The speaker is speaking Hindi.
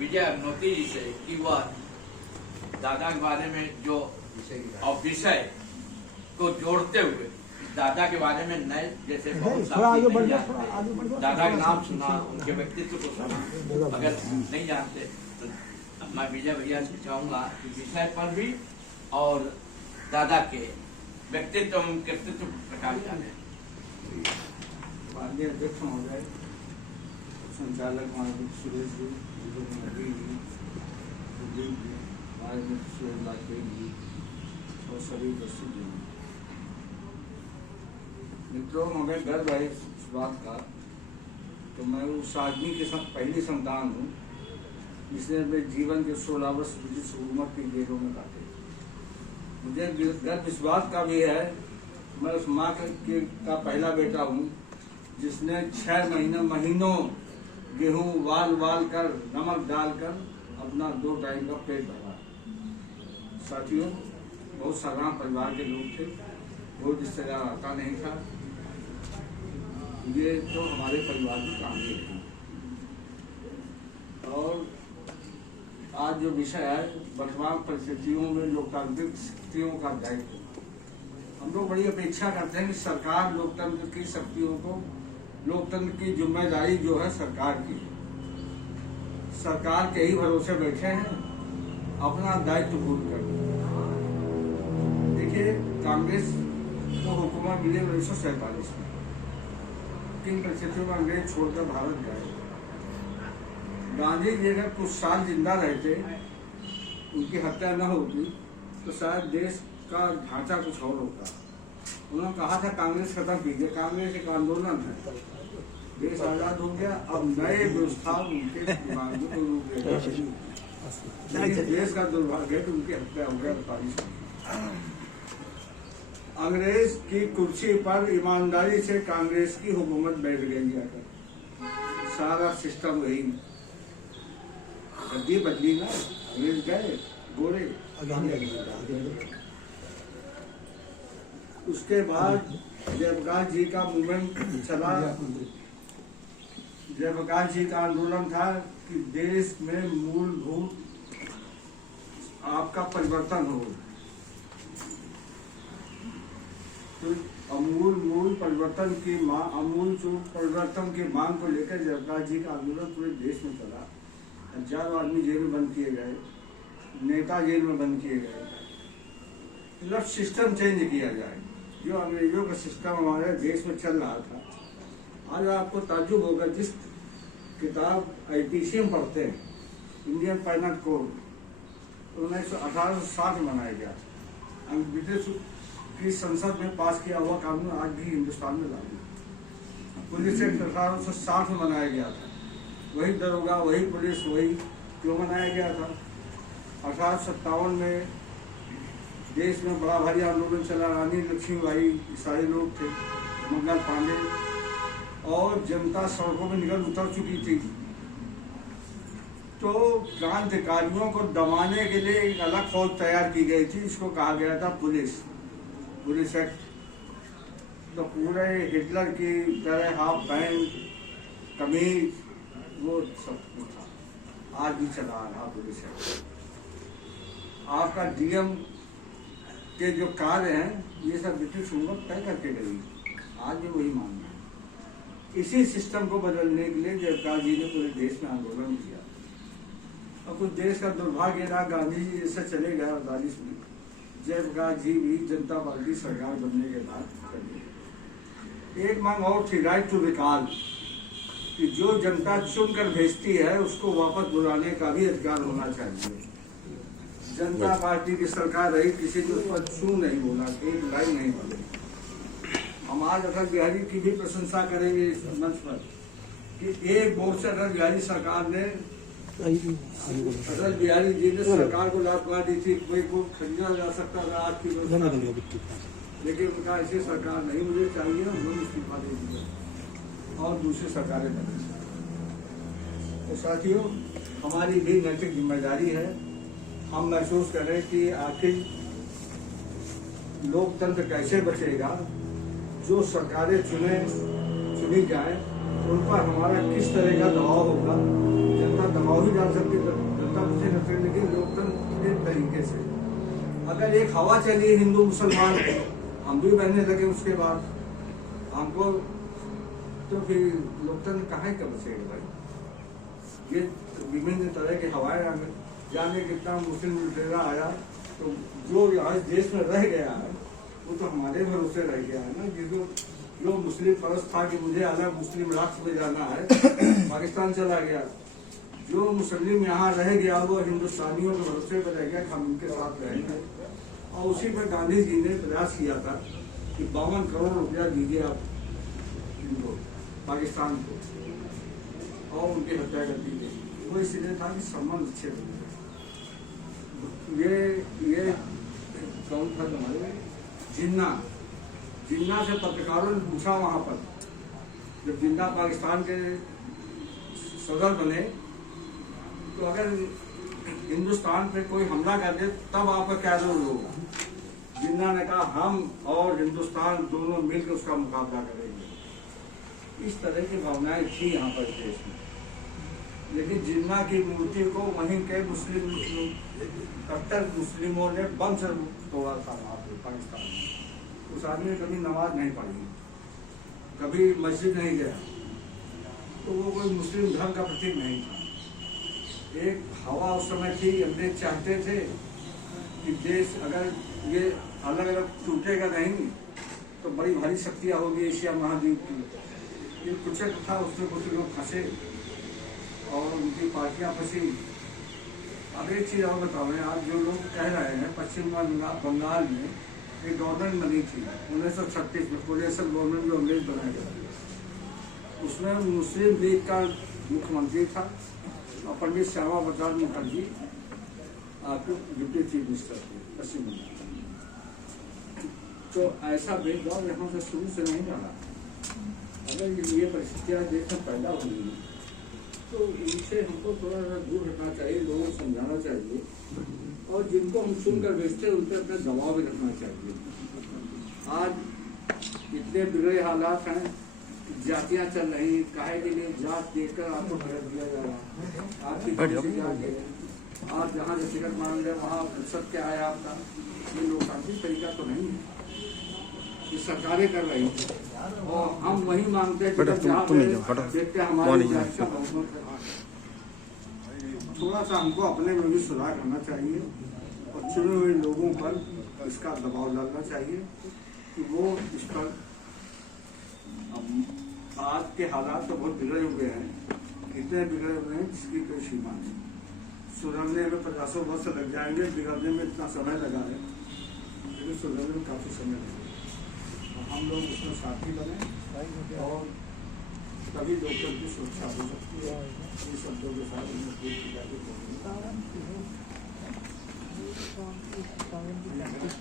विजय अग्नोत्री जी से कि वह दादा के बारे में जो और विषय को जोड़ते हुए दादा के बारे में नए जैसे बहुत साथी नहीं जानते, दादा का नाम सुना, उनके व्यक्तित्व को सुना, अगर नहीं जानते तो मैं विजय भैया से चाहूंगा कि विषय पर भी और दादा के व्यक्तित्व एवं कृतित्व प्रकाश डालें। माननीय अध्यक्ष महोदय, संचालक माननीय सुरेश जी, नदी जी, सुदीप जी, माननीय सुरेश लाखेर जी और सभी उपस्थित जी, मित्रों, हमें गर्व है इस बात का तो मैं उस आदमी के साथ पहली संतान हूँ जिसने अपने जीवन के 16 वर्ष ब्रिटिश हुकूमत की जेलों में काटे। मुझे गर्व इस बात का भी है मैं उस माँ का पहला बेटा हूँ जिसने 6 महीनों गेहूं वाल कर नमक डालकर अपना 2 टाइम का पेट भरा। साथियों, बहुत साधारण परिवार के लोग थे, बहुत रिश्तेदार आता नहीं था। ये तो हमारे परिवार की कहानी है। और आज जो विषय है वर्तमान परिस्थितियों में लोकतांत्रिक शक्तियों का दायित्व, हम लोग बड़ी अपेक्षा करते हैं कि सरकार लोकतंत्र की शक्तियों को, लोकतंत्र की जिम्मेदारी जो है सरकार की, सरकार के ही भरोसे बैठे हैं, अपना दायित्व पूर्ण कर। देखिए, कांग्रेस को हुकूमत मिली 1947 में, किन परिस्थितियों में अंग्रेज छोड़कर भारत गए। गांधी जी अगर कुछ साल जिंदा रहते, उनकी हत्या न होती तो शायद देश का ढांचा कुछ और होता। उन्होंने कहा था कांग्रेस खत्म कीजिए, कांग्रेस एक आंदोलन है, देश आजाद हो गया, अब नए व्यवस्था उनके दिमाग में देश का दुर्भाग्य है कि उनकी हत्या हो गया। अंग्रेज की कुर्सी पर ईमानदारी से कांग्रेस की हुकूमत बैठ गई जाकर, सारा सिस्टम वही बदली ना, अंग्रेज गए गोरे। उसके बाद जयप्रकाश जी का मूवमेंट चला, जयप्रकाश जी का आंदोलन था कि देश में मूलभूत आपका परिवर्तन हो। तो अमूल परिवर्तन की मांग को लेकर जयप्रकाश जी का आंदोलन पूरे देश में चला। हजारों आदमी जेल में बंद किए गए, नेता जेल में बंद किए गए। मतलब सिस्टम चेंज किया जाए, जो अंग्रेजों का सिस्टम हमारे देश में चल रहा था। आज आपको ताज्जुब होगा, जिस किताब IPC में पढ़ते हैं, इंडियन पेनल कोड, 1860 में बनाया गया था। ब्रिटिश की संसद में पास किया हुआ कानून आज भी हिंदुस्तान में लागू। पुलिस एक्ट 1860 में बनाया गया था, वही दरोगा, वही पुलिस, वही क्यों बनाया गया था। 1857 में देश में बड़ा भारी आंदोलन चला, रानी लक्ष्मीबाई, सारे लोग थे, मंगल पांडे, और जनता सड़कों में निकल उतर चुकी थी। तो क्रांतिकारियों को दबाने के लिए एक अलग फौज तैयार की गई थी, इसको कहा गया था पुलिस एक्ट। तो पूरे हिटलर की तरह हाफ पैंट, कमीज, वो सब कुछ था। आज भी चला रहा पुलिस एक्ट। आपका DM के जो कार्य हैं, ये सब ब्रिटिश हुकूमत तय करके गई, आज भी वही मानना है। इसी सिस्टम को बदलने के लिए जयप्रकाश जी ने पूरे देश में आंदोलन किया। और कुछ देश का दुर्भाग्य रहा, गांधी जी जैसे चले गए 48 में, जयप्रकाश जी भी जनता पार्टी सरकार बनने के बाद कर गए। एक मांग और थी, राइट टू रिकॉल, कि जो जनता चुनकर भेजती है उसको वापस बुलाने का भी अधिकार होना चाहिए। जनता पार्टी की सरकार रही, किसी ने उस पर छू नहीं बोला, एक लाइन नहीं बोली। हम आज अटल बिहारी की भी प्रशंसा करेंगे इस मंच पर कि एक वोट से अटल बिहारी सरकार ने, अटल बिहारी जी ने सरकार को लाभ करा दी थी। कोई को खरीदा जा सकता था आज की व्यवस्था, लेकिन उनका ऐसी सरकार नहीं मुझे चाहिए, उन्होंने इस्तीफा दे दिया और दूसरी सरकारें बनी। तो साथियों, हमारी भी नैतिक जिम्मेदारी है, हम महसूस करें कि आखिर लोकतंत्र कैसे बचेगा। जो सरकारें चुनी जाए उन पर हमारा किस तरह का दबाव होगा, जनता दबाव हो ही जा सकती जनता मुझे लगता है, लेकिन लोकतंत्र के तरीके से अगर एक हवा चली हिंदू मुसलमान हम भी बहने लगे उसके बाद हमको, तो फिर लोकतंत्र कहाँ कर बचेगा भाई। ये विभिन्न तरह की हवाएं आ गई, जाने कितना मुस्लिम लुटेरा आया, तो जो यहाँ देश में रह गया है वो तो हमारे भरोसे रह गया है ना। जिसको जो मुस्लिम परस्त था कि मुझे अलग मुस्लिम राष्ट्र में जाना है, पाकिस्तान चला गया। जो मुस्लिम यहाँ रह गया वो हिंदुस्तानियों के भरोसे पर रह गया कि हम उनके साथ रहेंगे। और उसी पर गांधी जी ने प्रयास किया था कि 52 करोड़ रुपया दीजिए आप इनको पाकिस्तान को, और उनकी हत्या कर दी गई। वो इसलिए था कि संबंध अच्छे बने। ये कौन था हमारे जिन्ना से पत्रकारों ने पूछा वहां पर, जब जिन्ना पाकिस्तान के सदर बने, तो अगर हिंदुस्तान पे कोई हमला कर दे तब आपका क्या रोल होगा। जिन्ना ने कहा हम और हिंदुस्तान दोनों मिलकर उसका मुकाबला करेंगे। इस तरह की भावनाएं थी यहाँ पर देश में। लेकिन जिन्ना की मूर्ति को वहीं के मुस्लिम कट्टर मुस्लिमों ने बम से तोड़ा था वहाँ पे पाकिस्तान में। उस आदमी ने कभी नमाज नहीं पढ़ी, कभी मस्जिद नहीं गया, तो वो कोई मुस्लिम धर्म का प्रतीक नहीं था। एक हवा उस समय थी, अंग्रेज चाहते थे कि देश अगर ये अलग अलग टूटेगा नहीं तो बड़ी भारी शक्तियाँ होगी एशिया महाद्वीप की। ये कुचक था, उसमें कुछ लोग फंसे और उनकी पार्टियां फंसी। अब एक चीज़ और बताओ, आज जो लोग कह रहे हैं पश्चिम बंगाल में एक गवर्नमेंट बनी थी 1936 में, कोलेशन गवर्नमेंट जो अंग्रेज बनाया गया, उसमें मुस्लिम लीग का मुख्यमंत्री था और Pandit Shyama Prasad Mukherjee deputy chief minister थे पश्चिम बंगाल। तो ऐसा भेदभाव यहाँ से शुरू से नहीं रहा। अगर ये परिस्थितियाँ देश में पैदा होंगी तो इनसे हमको थोड़ा सा दूर हटना चाहिए, लोगों को समझाना चाहिए, और जिनको हम सुनकर बेचते हैं उन पर अपना दबाव भी रखना चाहिए। आज इतने बिगड़े हालात हैं, जातियाँ चल रही, काहे के लिए जात देखकर आपको भरत दिया जा रहा है। आपकी आप जहाँ से टिकट मांग रहे वहाँ सत्य आया आपका, ये लोकतांत्रिक तरीका तो नहीं है। ये सरकारें कर रही हैं और हम वही मांगते हैं देखते हमारे थोड़ा सा हमको अपने में भी सुधार करना चाहिए और चुने हुए लोगों पर इसका दबाव डालना चाहिए कि वो इस पर। आज के हालात तो बहुत बिगड़े हुए हैं, इतने बिगड़े हुए हैं जिसकी कोई सीमा नहीं। सुधरने में 50 वर्ष लग जाएंगे, बिगड़ने में इतना समय लगा है, लेकिन सुधरने में काफ़ी समय लगा। हम लोग उसमें साथी बने और तभी लोकतंत्र की सुरक्षा हो सकती है। इन शब्दों के साथ